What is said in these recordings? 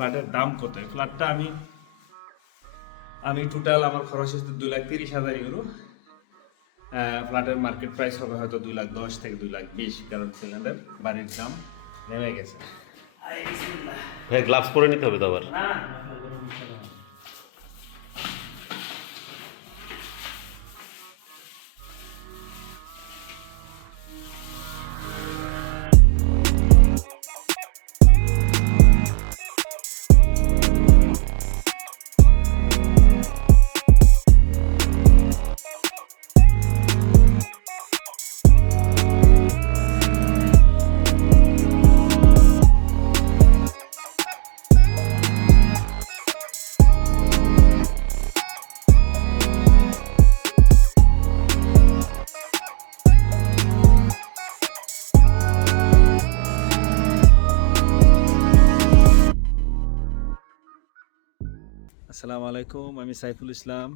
ফ্ল্যাটের দাম কত? এই ফ্ল্যাটটা আমি আমি টোটাল আমার খরচ হচ্ছে দুই লাখ তিরিশ হাজার ইউরো ফ্ল্যাটের মার্কেট প্রাইস হবে হয়তো দুই লাখ দশ থেকে দুই লাখ বিশ কারণ সিলিন্ডার বাড়ির দাম নেমে গেছে। হ্যাঁ গ্লাভস পরে নিতে হবে তো আবার। আসসালামু আলাইকুম, আমি সাইফুল ইসলাম,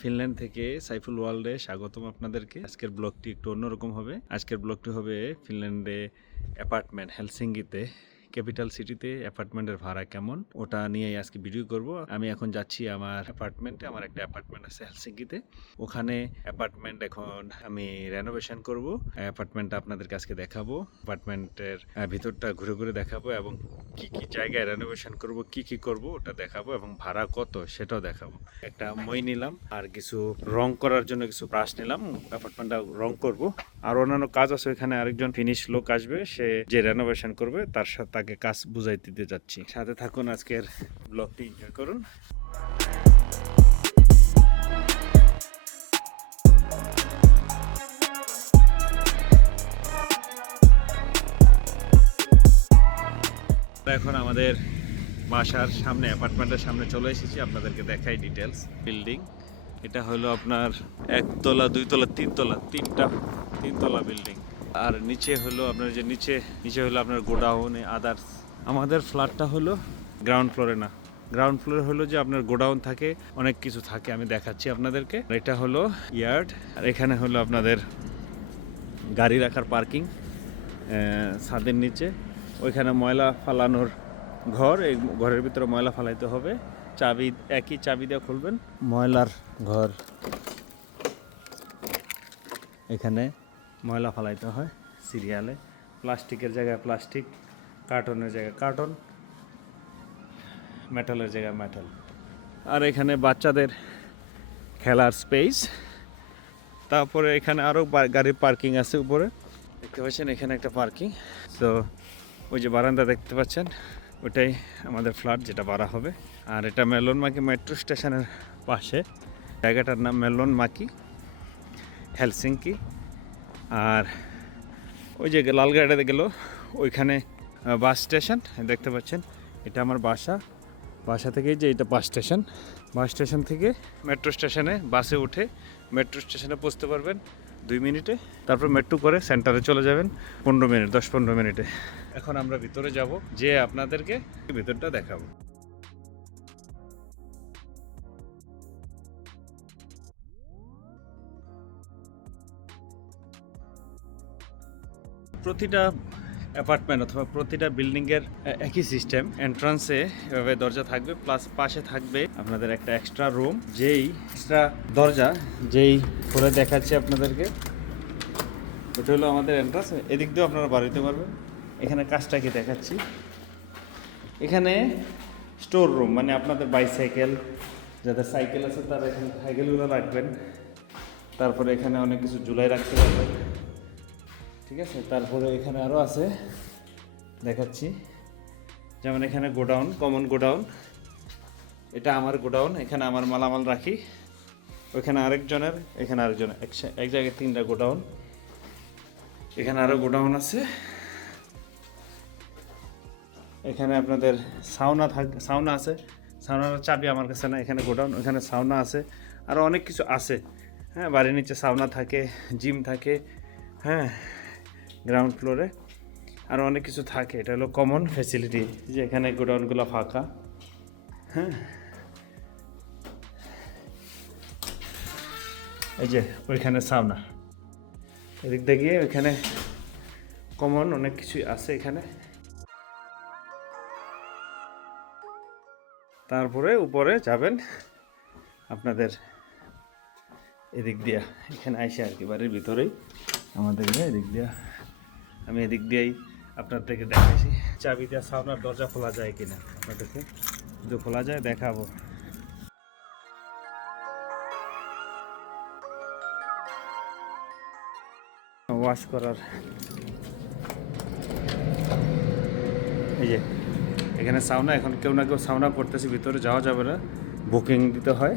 ফিনল্যান্ড থেকে সাইফুল ওয়ার্ল্ডে স্বাগতম আপনাদেরকে। আজকের ব্লগটি একটু অন্যরকম হবে। আজকের ব্লগটি হবে ফিনল্যান্ডে অ্যাপার্টমেন্ট হেলসিঙ্গিতে ক্যাপিটাল সিটিতে অ্যাপার্টমেন্টের ভাড়া কেমন? ওটা নিয়েই আজকে ভিডিও করব। আমি এখন যাচ্ছি আমার অ্যাপার্টমেন্টে, আমার একটা অ্যাপার্টমেন্ট আছে হেলসিঙ্গিতে ওখানে অ্যাপার্টমেন্ট এখন আমি রেনোভেশন করব। অ্যাপার্টমেন্টটা আপনাদের কাছে দেখাবো। অ্যাপার্টমেন্টের ভিতরটা ঘুরে ঘুরে দেখাবো এবং কি কি জায়গায় রেনোভেশন করব, কি কি করব ওটা দেখাবো এবং ভাড়া কত সেটাও দেখাবো। একটা মই নিলাম আর কিছু রং করার জন্য কিছু ব্রাশ নিলাম। অ্যাপার্টমেন্টটা রং করব। আর অন্যান্য কাজ আছে ওখানে আরেকজন ফিনিশ লোক আসবে, সে যে রেনোভেশন করবে, তার সাথে তাকে কাজ বুঝাই দিতে যাচ্ছি। সাথে থাকুন আজকের ব্লগটি এনজয় করুন। এখন আমাদের বাসার সামনে অ্যাপার্টমেন্টের সামনে চলে এসেছি। আপনাদেরকে দেখাই ডিটেলস বিল্ডিং এটা হলো আপনার একতলা, দুইতলা, তিনতলা, তিনটা, তিনতলা বিল্ডিং আর নিচে হলো আপনার যে নিচে নিচে হলো আপনার গোডাউন আদার্স আমাদের ফ্ল্যাটটা হলো গ্রাউন্ড ফ্লোরে না। গ্রাউন্ড ফ্লোরে হলো যে আপনার গোডাউন থাকে, অনেক কিছু থাকে, আমি দেখাচ্ছি আপনাদেরকে। এটা হলো ইয়ার্ড আর এখানে হলো আপনাদের গাড়ি রাখার পার্কিং ছাদের নিচে। ওইখানে ময়লা ফালানোর ঘর, এই ঘরের ভিতরে ময়লা ফালাইতে হবে। চাবি, একই চাবি দিয়ে খুলবেন। ময়লার ঘর। এখানে ময়লা ফালাইতে হয় সিরিয়ালে। প্লাস্টিকের জায়গায় প্লাস্টিক, কার্টনের জায়গায় কার্টন, মেটালের জায়গায় মেটাল। আর এখানে বাচ্চাদের খেলার স্পেস। তারপরে এখানে আরও গাড়ির পার্কিং আছে উপরে। দেখতে পাচ্ছেন এখানে একটা পার্কিং। তো ওই যে বারান্দা দেখতে পাচ্ছেন ওটাই আমাদের ফ্ল্যাট যেটা ভাড়া হবে। আর এটা মেলন মাকি মেট্রো স্টেশনের পাশে। জায়গাটার নাম মেলন মাকি হেলসিঙ্কি। আর ওই যে লাল গাড়িতে গেল, ওইখানে বাস স্টেশন, দেখতে পাচ্ছেন, এটা আমার বাসা। বাসা থেকে যে এটা বাস স্টেশন। বাস স্টেশন থেকে মেট্রো স্টেশনে বাসে উঠে মেট্রো স্টেশনে পৌঁছতে পারবেন দুই মিনিটে, তারপর মেট্রো করে সেন্টারে চলে যাবেন পনেরো মিনিট, দশ পনেরো মিনিটে। এখন আমরা ভিতরে যাব যে আপনাদেরকে ভিতরটা দেখাবো। প্রতিটা অ্যাপার্টমেন্ট অথবা প্রতিটা বিল্ডিংয়ের একই সিস্টেম এন্ট্রান্সে এভাবে দরজা থাকবে প্লাস পাশে থাকবে আপনাদের একটা এক্সট্রা রুম যেই এক্সট্রা দরজা, যেই করে দেখাচ্ছি আপনাদেরকে, ওটা হলো আমাদের এন্ট্রান্স এদিক দিয়েও আপনারা হইতে পারবেন। এখানে কাজটা কি দেখাচ্ছি? এখানে স্টোর রুম মানে আপনাদের বাইসাইকেল যাদের সাইকেল আছে তারা এখানে সাইকেলগুলো রাখবেন। তারপরে এখানে অনেক কিছু ঝুলাই রাখতে পারবেন। ঠিক আছে? তারপরে এখানে আরও আছে। দেখাচ্ছি। যেমন এখানে গোডাউন কমন গোডাউন। এটা আমার গোডাউন, এখানে আমার মালামাল রাখি। ওইখানে আরেকজনের, এখানে আরেকজনের। এক এক জায়গায় তিনটা গোডাউন। এখানে আরও গোডাউন আছে। এখানে আপনাদের সাউনা থাক সাউনা আছে। সাউনার চাবি আমার কাছে না এখানে গোডাউন ওখানে সাউনা আছে। আরও অনেক কিছু আছে। হ্যাঁ বাড়ির নিচে সাউনা থাকে জিম থাকে। হ্যাঁ গ্রাউন্ড ফ্লোরে আরও অনেক কিছু থাকে। এটা হলো কমন ফ্যাসিলিটি যে এখানে গোডাউনগুলো ফাঁকা। হ্যাঁ। এই যে, ওইখানে সাউনা এদিক দিয়ে গিয়ে ওইখানে কমন অনেক কিছুই আছে এখানে। তারপরে উপরে যাবেন আপনাদের এদিক দিয়া। এখানে আইসে আর কি, বাড়ির ভিতরেই। আমাদের এদিক দিয়া। আমি এদিক দিয়েই আপনাদেরকে দেখাইছি। চাবি দিয়ে সামনের দরজা খোলা যায় কিনা আপনাদেরকে যদি খোলা যায় দেখাবো। ওয়াশ করার এই যে, এখানে সাউনা এখন কেউ না কেউ সাউনা করতেছে, ভিতরে যাওয়া যাবে না। বুকিং দিতে হয়।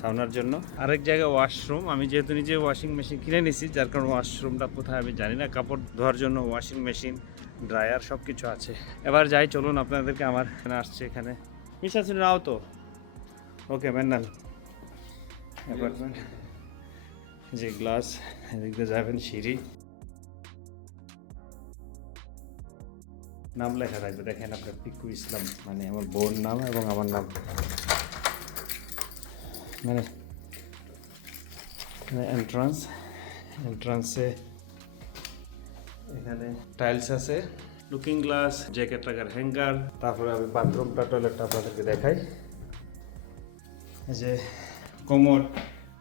সাউনার জন্য। আরেক জায়গায় ওয়াশরুম আমি যেহেতু নিজে ওয়াশিং মেশিন কিনে নিছি, যার কারণে ওয়াশরুমটা কোথায় আমি জানি না। কাপড় ধোয়ার জন্য ওয়াশিং মেশিন ড্রায়ার সব কিছু আছে। এবার যাই, চলুন আপনাদেরকে আমার এখানে আসছে এখানে। মিশা ছিল নাও তো। ওকে ম্যান্নাল অ্যাপার্টমেন্ট যে গ্লাস এদিক দিয়ে যাবেন, সিঁড়ি। নাম লেখা থাকবে। দেখেন আপনার পিকু ইসলাম মানে আমার বোন নাম এবং আমার নাম। মানে এন্ট্রান্স এন্ট্রান্সে এখানে টাইলস আছে লুকিং গ্লাস জ্যাকেট রাখার হ্যাঙ্গার তারপরে আমি বাথরুমটা টয়লেটটা আপনাদেরকে দেখাই যে কোমর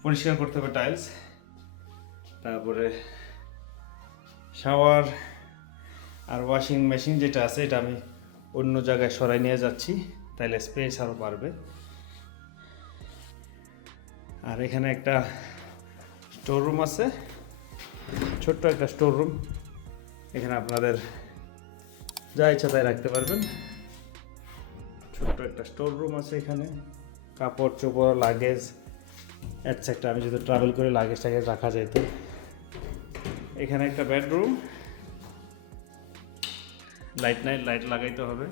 পরিষ্কার করতে হবে টাইলস তারপরে শাওয়ার আর ওয়াশিং মেশিন যেটা আছে, এটা আমি অন্য জায়গায় সরাই নিয়ে যাচ্ছি। তাইলে স্পেস আরও বাড়বে। আর এখানে একটা স্টোর রুম আছে। ছোট্ট একটা স্টোর রুম এখানে আপনাদের যা ইচ্ছা তাই রাখতে পারবেন। ছোট্ট একটা স্টোর রুম আছে এখানে। কাপড়, চোপড় লাগেজ এটসেট্রা আমি যদি ট্রাভেল করে লাগেজ টাগেজ রাখা যেত এখানে একটা বেডরুম লাইট নাই লাইট লাগাইতে হবে।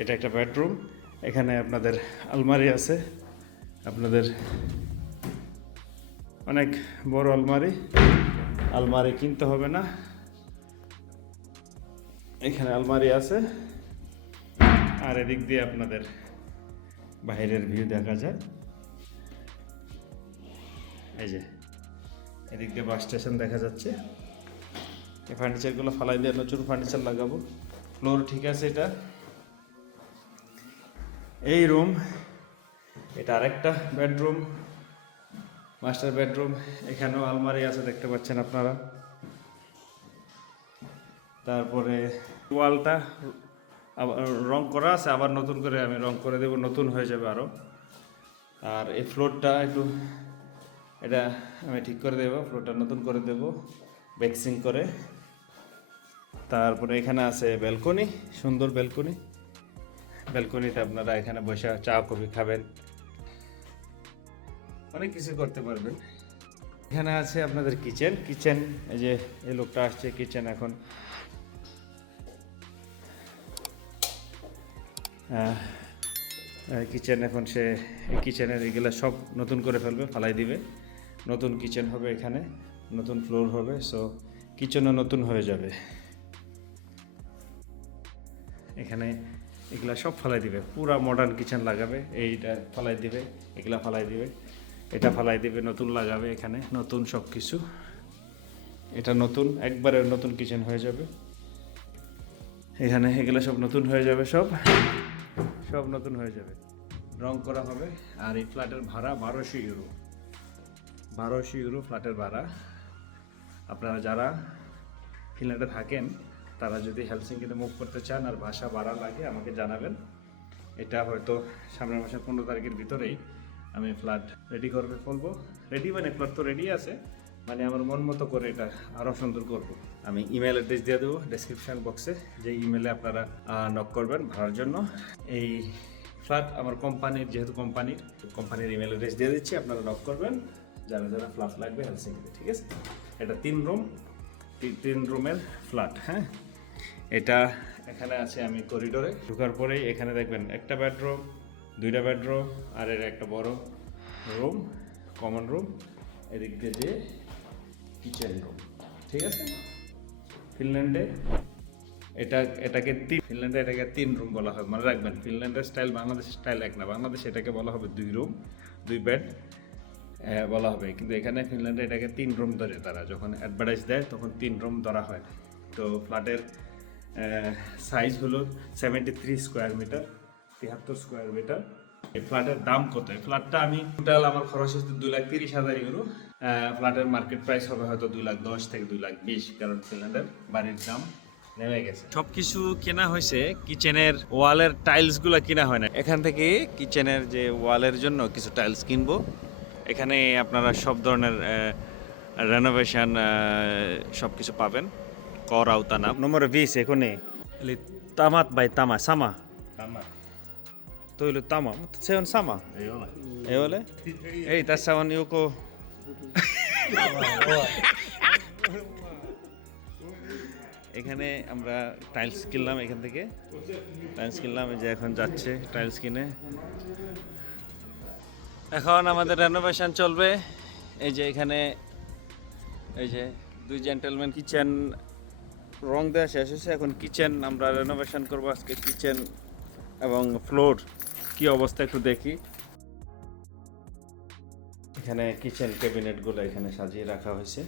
এটা একটা বেডরুম এখানে আপনাদের আলমারি আছে। আপনাদের অনেক বড় আলমারি। আলমারি কিনতে হবে না। এখানে আলমারি আছে। আর এদিক দিয়ে আপনাদের বাইরের ভিউ দেখা যায়। এই যে, এদিক দিয়ে বাস স্টেশন দেখা যাচ্ছে। এই ফার্নিচারগুলো ফালাই দিয়ে নতুন ফার্নিচার লাগাবো। ফ্লোর ঠিক আছে এটা। এই রুম এটা আরেকটা বেডরুম মাস্টার বেডরুম, এখানেও আলমারি আছে, দেখতে পাচ্ছেন আপনারা। তারপরে ওয়ালটা আবার রং করা আছে, আবার নতুন করে আমি রং করে দেবো, নতুন হয়ে যাবে আরও আর এই ফ্লোরটা একটু, এটা আমি ঠিক করে দেবো, ফ্লোরটা নতুন করে দেবো বেক্সিং করে। তারপরে এখানে আছে ব্যালকনি, সুন্দর ব্যালকনি। ব্যালকনিতে আপনারা এখানে বসে চা, কফি খাবেন। অনেক কিছু করতে পারবেন। এখানে আছে আপনাদের কিচেন কিচেন এই যে এই লোকটা আসছে কিচেন এখন। কিচেন এখন সে কিচেনের এগুলো সব নতুন করে ফেলবে, ফালাই দিবে। নতুন কিচেন হবে এখানে, নতুন ফ্লোর হবে সো কিচেনও নতুন হয়ে যাবে। এখানে এগুলা সব ফালাই দিবে, পুরা মডার্ন কিচেন লাগাবে, এইটা ফালাই দিবে, এগুলা ফালাই দিবে। এটা ফালাই দিবে, নতুন লাগাবে এখানে, নতুন সব কিছু এটা নতুন একবারে নতুন কিচেন হয়ে যাবে। এখানে এগুলো সব নতুন হয়ে যাবে সব। সব নতুন হয়ে যাবে। রং করা হবে, আর এই ফ্ল্যাটের ভাড়া বারোশো ইউরো বারোশো ইউরো ফ্ল্যাটের ভাড়া। আপনারা যারা ফিনল্যান্ডে থাকেন, তারা যদি হেলসিঙ্কিতে মুভ করতে চান আর ভাষা বাড়া লাগে, আমাকে জানাবেন। এটা হয়তো সামনের মাসের পনেরো তারিখের ভিতরেই আমি ফ্ল্যাট রেডি করবে বলব রেডি মানে ফ্ল্যাট তো রেডি আছে মানে আমার মন মতো করে এটা আরও সুন্দর করব। আমি ইমেল অ্যাড্রেস দিয়ে দেবো ডেসক্রিপশন বক্সে যে ইমেলে আপনারা নক করবেন ভাড়ার জন্য। এই ফ্ল্যাট আমার কোম্পানির যেহেতু কোম্পানির কোম্পানির ইমেল অ্যাড্রেস দিয়ে দিচ্ছি, আপনারা নক করবেন। যারা যারা ফ্ল্যাট লাগবে হেলসিঙ্কিতে ঠিক আছে? এটা তিন রুম তিন রুমের ফ্ল্যাট হ্যাঁ? এটা এখানে আছে আমি করিডোরে ঢোকার পরেই এখানে দেখবেন একটা বেডরুম দুইটা বেডরুম আর এর একটা বড় রুম কমন রুম এদিক দিয়ে যে কিচেন রুম ঠিক আছে? ফিনল্যান্ডে এটা, এটাকে তিন ফিনল্যান্ডে এটাকে তিন রুম বলা হয়, মনে রাখবেন ফিনল্যান্ডের স্টাইল বাংলাদেশের স্টাইল এক না, বাংলাদেশে এটাকে বলা হবে দুই রুম দুই বেড বলা হবে, কিন্তু এখানে ফিনল্যান্ডে এটাকে তিন রুম ধরে তারা, যখন অ্যাডভার্টাইজ দেয়, তখন তিন রুম ধরা হয়। তো ফ্ল্যাটের সাইজ হলো সেভেন্টি থ্রি স্কোয়ার মিটার তিয়াত্তর স্কোয়ার মিটার এই ফ্ল্যাটের দাম কত? এই ফ্ল্যাটটা আমি টোটাল আমার খরচ হচ্ছে দুই লাখ তিরিশ হাজার ইউরো ফ্ল্যাটের মার্কেট প্রাইস হবে হয়তো দুই লাখ দশ থেকে দুই লাখ বিশ কারণ ফিনল্যান্ডের বাড়ির দাম নেমে গেছে। সবকিছু কেনা হয়েছে কিচেনের ওয়ালের টাইলসগুলা কিনা হয় না এখান থেকে কিচেনের যে ওয়ালের জন্য কিছু টাইলস কিনবো। এখানে আপনারা সব ধরনের রেনোভেশন সব কিছু পাবেন। কর আওতানা নম্বর বিশ এখানে তামাত। বাই তামা সামা। Tama. Tuilu tama, mutta se on sama. Ei ole. Ei ole? Ei, tässä on joku... এখানে আমরা টাইলস কিনলাম এখান থেকে টাইলস কিনলাম এই যে এখন যাচ্ছে টাইলস কিনে এখন আমাদের রেনোভেশন চলবে এই যে এখানে এই যে দুই জেন্টেলম্যান কিচেন রং দেওয়া শেষ হয়েছে এখন কিচেন আমরা রেনোভেশন করব আজকে কিচেন এবং ফ্লোর কি অবস্থা একটু দেখি। এখানে কিচেন ক্যাবিনেটগুলো এখানে সাজিয়ে রাখা হয়েছে।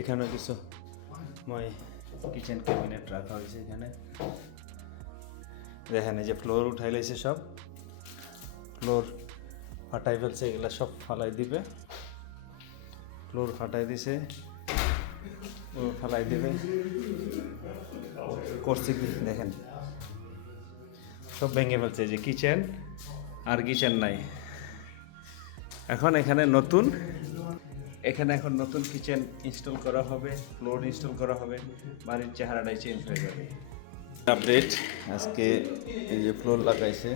এখানেও কিছু মই কিচেন ক্যাবিনেট রাখা হয়েছে এখানে। দেখেন এই যে ফ্লোর উঠাই লাইছে সব। ফ্লোর ফাটাই ফেলছে, এগুলা সব ফালাই দিবে। ফ্লোর ফাটাই দিছে ফালাই দিবে। করছে কি? দেখেন। সব ভেঙে ফেলছে যে কিচেন আর কিচেন নাই। এখন এখানে নতুন, এখানে এখন নতুন কিচেন ইনস্টল করা হবে ফ্লোর ইনস্টল করা হবে, বাড়ির চেহারাটাই চেঞ্জ হয়ে যাবে। আপডেট আজকে এই যে ফ্লোর লাগাইছে,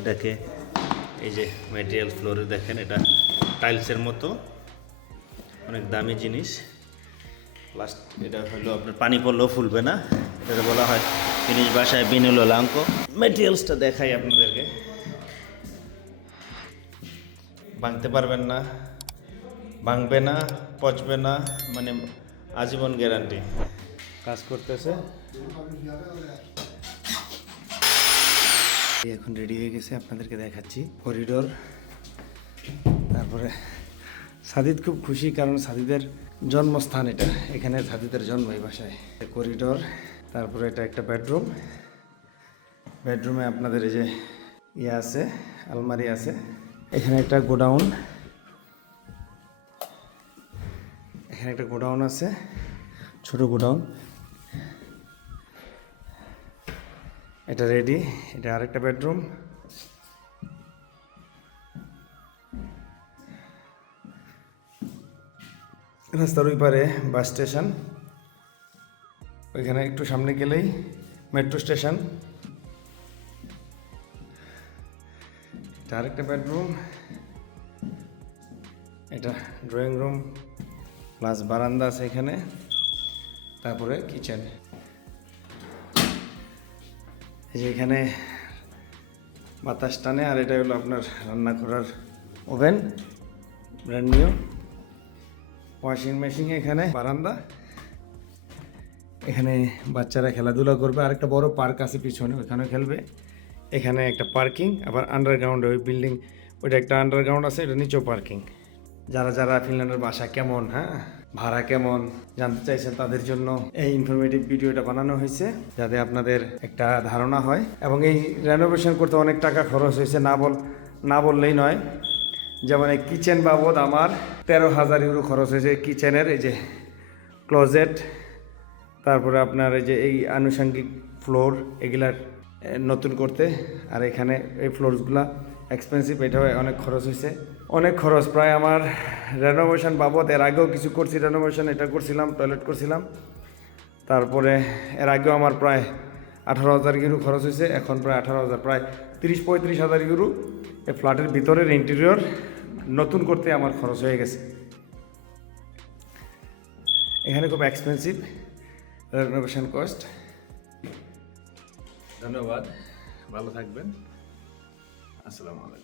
এটাকে এই যে ম্যাটেরিয়াল ফ্লোরে দেখেন, এটা টাইলসের মতো, অনেক দামি জিনিস। লাস্ট এটা হলো আপনার পানি পড়লেও ফুলবে না এটা বলা হয় ফিনিশ বাসায় বিনুল লাঙ্ক মেটেরিয়ালসটা দেখাই আপনাদেরকে। ভাঙতে পারবেন না, ভাঙবে না, পচবে না মানে আজীবন গ্যারান্টি কাজ করতেছে। এখন রেডি হয়ে গেছে, আপনাদেরকে দেখাচ্ছি করিডোর তারপরে সাদিদ খুব খুশি, কারণ সাদিদের জন্মস্থান এটা। এখানে সাদিদের জন্ম এই বাসায়। করিডোর তারপরে এটা একটা বেডরুম বেডরুমে আপনাদের এই যে ইয়ে আছে, আলমারি আছে। এখানে একটা গোডাউন। এখানে একটা গোডাউন আছে, ছোট গোডাউন। এটা রেডি এটা আরেকটা বেডরুম রাস্তার ওই পারে বাস স্টেশন ওইখানে একটু সামনে গেলেই মেট্রো স্টেশন এটা আরেকটা বেডরুম এটা ড্রয়িং রুম প্লাস বারান্দা আছে এখানে। তারপরে কিচেন এই যে এখানে বাতাস টানে, আর এটা হলো আপনার রান্না করার oven brand new washing machine এখানে, বারান্দা। এখানে বাচ্চারা খেলাধুলা করবে। আর একটা বড় পার্ক আছে পিছনে ওখানে খেলবে। এখানে একটা পার্কিং, আবার আন্ডারগ্রাউন্ডে ওই বিল্ডিং ওইটা একটা আন্ডারগ্রাউন্ড আছে, এটা নিচেও পার্কিং। যারা যারা ফিনল্যান্ডের বাসা কেমন হ্যাঁ? ভাড়া কেমন, জানতে চাইছেন তাদের জন্য এই ইনফরমেটিভ ভিডিওটা বানানো হয়েছে, যাতে আপনাদের একটা ধারণা হয়। এবং এই রেনোভেশন করতে অনেক টাকা খরচ হয়েছে, না বল, না বললেই নয়। যেমন এই কিচেন বাবদ আমার তেরো হাজার ইউরো খরচ হয়েছে কিচেনের এই যে ক্লোজেট তারপরে আপনার এই যে এই আনুষঙ্গিক ফ্লোর এগুলার নতুন করতে, আর এখানে এই ফ্লোরসগুলা এক্সপেন্সিভ এটাও অনেক খরচ হয়েছে অনেক খরচ, প্রায় আমার রেনোভেশন বাবদ, এর আগেও কিছু করছি রেনোভেশন এটা করছিলাম টয়লেট করছিলাম। তারপরে এর আগেও আমার প্রায় আঠারো হাজার ইউরো খরচ হয়েছে এখন প্রায় আঠারো হাজার, প্রায় তিরিশ, পঁয়ত্রিশ হাজার ইউরো এই ফ্ল্যাটের ভিতরের ইন্টেরিয়র নতুন করতে আমার খরচ হয়ে গেছে। এখানে খুব এক্সপেন্সিভ রেনোভেশন কস্ট ধন্যবাদ ভালো থাকবেন। আসসালামু আলাইকুম।